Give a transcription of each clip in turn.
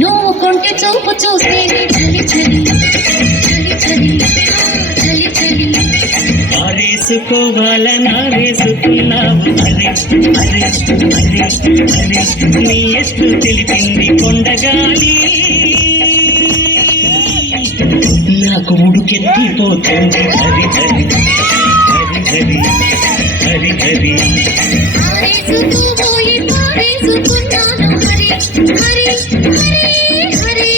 నువ్వు కొంటె చూపు చూస్తే చలి చలి చలి చలి చలి చలి ఆరేసుకోవాలని ఆరేసుకున్నావు అరే అరే అరే అరే నీ ఎత్తు తెలిపింది కొండగాలి నాకు ఉడుకెత్తిపోతుంది హరి హరి హరి హరి హరి ఆరేసుకోబోయి పారేసుకున్నాను హరి హరి హరి హరి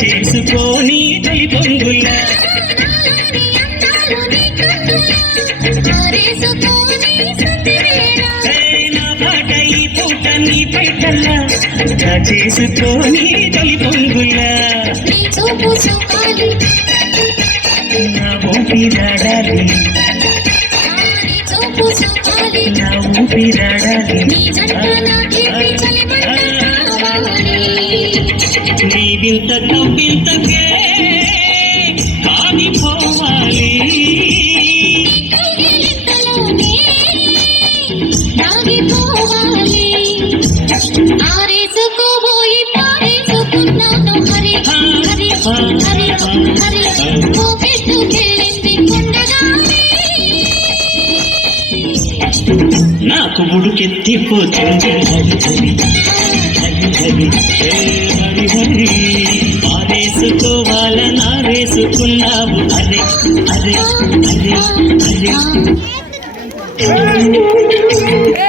చేసుకొని తొలి పొంగులా నా పాట ఈ పూట నీ పైటల్లా చేసుకొని తొలి పొంగులా నా ఊపిరాడాలి నా ఊపిరాడాలి నీ వింత తవ్వింతకే కాగిపోవాలి ఆరేసుకోబోయి పారేసుకున్నాను హరి హరి హరి హరి పెట్టుకెళ్ళింది కొండగాలి నాకు ఉడుకెత్తిపోతుంది హరి హరి హరి హరి హరి ఆరేసుకోవాలని ఆరేసుకున్నావు అరే అరే అరే అరే